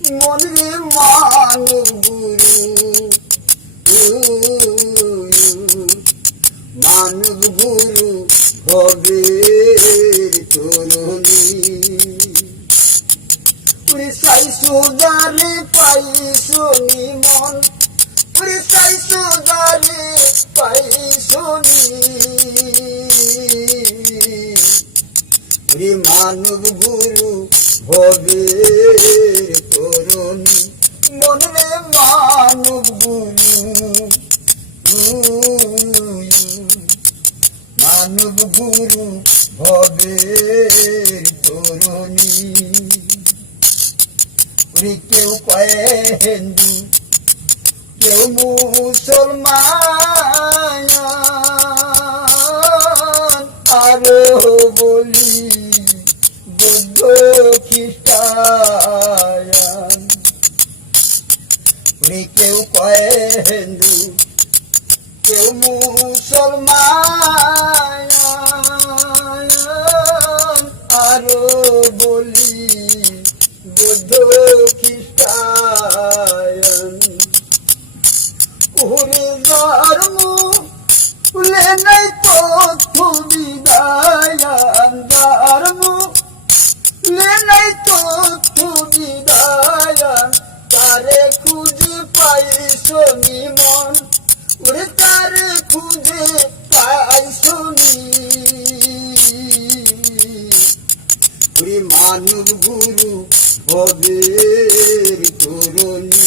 মনরে মানব গুরু মানব গুরু হবে তরুণী সাই সোজারে পাই শনি মন সাই সোজারে পাই শনি মানব গুরু হবে তরুণী মনরে মানব গুরু মানব গুরু হবে তরুণী কেউ কয়ে হিন্দু কেউ মুসলমান আরো বলি বৌদ্ধ খ্রিস্টান কেউ কয়ে হিন্দু কেউ মুসলমান আরো বলি বৌদ্ধ খ্রিস্টান ওরে ধর্ম ভুলে নাই তথ্য বিদায়ান ধর্ম ভুলে নাই তথ্য বিদায়ান তারে খুঁজে পাই শনি মন ওরে তারে খুঁজে পাই শনি ওরে মানব গুরু হবে তরুণী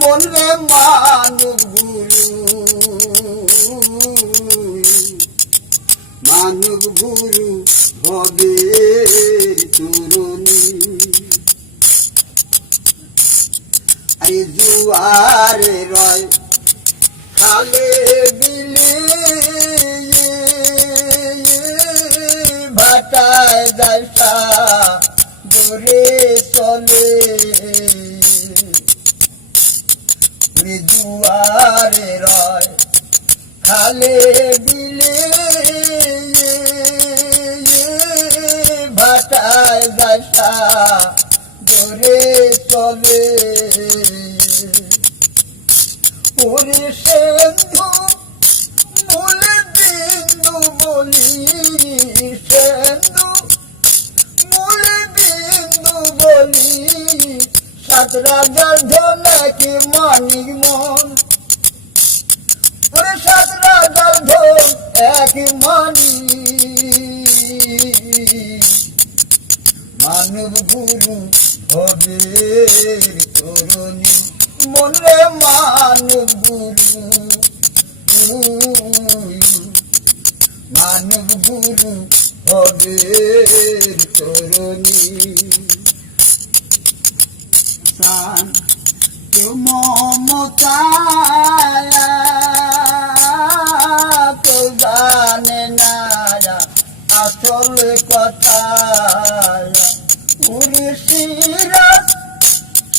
মনরে মানব গুরু মানব গুরু হবে তরুণী আরে জুয়ারে রয় খালে বিলে ভাটায় যাইসা দূরে চলে জুয়ারে রয় খালে বিলে ভাটায় যাইসা দূরে চলে ওরে সিন্ধু মূল বিন্দু বলি সিন্ধু মূল বিন্দু বলি সাত রাজার ধনাকে মানিক মন ওরে সাত রাজার ধন এক মানি মানব গুরু হবে তরুণী মনরে মানব গুরু মানব গুরু হবে তরুণী কেউ মমতা কেউ জানে না আসল কথা উড়িষ্যা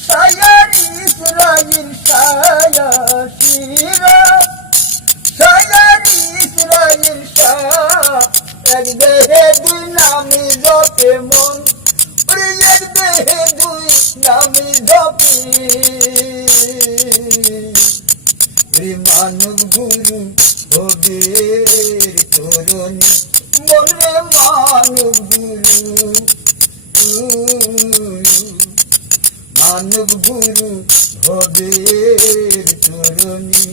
সায়ার ইসরাইল সায়া শিরা সায়ার ইসরাইল এক দেহে দুই নামি জপে মন এক দেহে দুই নামি জপে মানব গুরু হবে তরুণী মনরে মানব গুরু মানব গুরু হবে তরুণী।